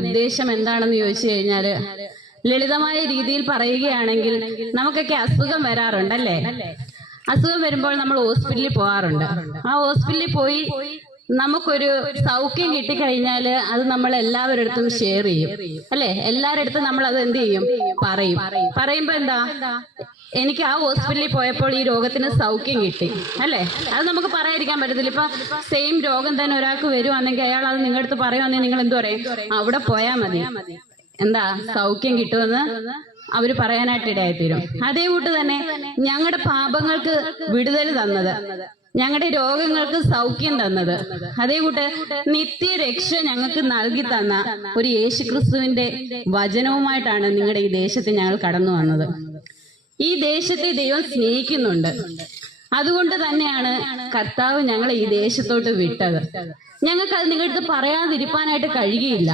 ഉദ്ദേശം എന്താണെന്ന് ചോദിച്ചു കഴിഞ്ഞാല്, ലളിതമായ രീതിയിൽ പറയുകയാണെങ്കിൽ നമുക്കൊക്കെ അസുഖം വരാറുണ്ടല്ലേ? അസുഖം വരുമ്പോൾ നമ്മൾ ഹോസ്പിറ്റലിൽ പോകാറുണ്ട്. ആ ഹോസ്പിറ്റലിൽ പോയി നമുക്കൊരു സൗഖ്യം കിട്ടിക്കഴിഞ്ഞാല് അത് നമ്മൾ എല്ലാവരുടെ അടുത്തും ഷെയർ ചെയ്യും, അല്ലെ? എല്ലാവരുടെ അടുത്തും നമ്മൾ അത് എന്ത് ചെയ്യും? പറയുമ്പോ എന്താ, എനിക്ക് ആ ഹോസ്പിറ്റലിൽ പോയപ്പോൾ ഈ രോഗത്തിന് സൗഖ്യം കിട്ടി, അല്ലെ? അത് നമുക്ക് പറയാതിരിക്കാൻ പറ്റത്തില്ല. ഇപ്പൊ സെയിം രോഗം തന്നെ ഒരാൾക്ക് വരുവാണെങ്കിൽ അയാൾ അത് നിങ്ങളുടെ അടുത്ത് പറയുവാണെങ്കിൽ നിങ്ങൾ എന്ത് പറയും? അവിടെ പോയാ മതി, എന്താ സൗഖ്യം കിട്ടുമെന്ന് അവര് പറയാനായിട്ട് ഇടയായിത്തീരും. അതേ കൂട്ട് തന്നെ ഞങ്ങളുടെ പാപങ്ങൾക്ക് വിടുതൽ തന്നത്, ഞങ്ങളുടെ രോഗങ്ങൾക്ക് സൗഖ്യം തന്നത്, അതേ കൂട്ട് നിത്യരക്ഷ ഞങ്ങൾക്ക് നൽകി തന്ന ഒരു യേശുക്രിസ്തുവിന്റെ വചനവുമായിട്ടാണ് നിങ്ങളുടെ ഈ ദേശത്ത് ഞങ്ങൾ കടന്നു വന്നത്. ഈ ദേശത്തെ ദൈവം സ്നേഹിക്കുന്നുണ്ട്. അതുകൊണ്ട് തന്നെയാണ് കർത്താവ് ഞങ്ങളെ ഈ ദേശത്തോട്ട് വിട്ടത്. ഞങ്ങൾക്ക് അത് നിങ്ങളുടെ അടുത്ത് പറയാതിരിക്കാനായിട്ട് കഴിയുകയില്ല.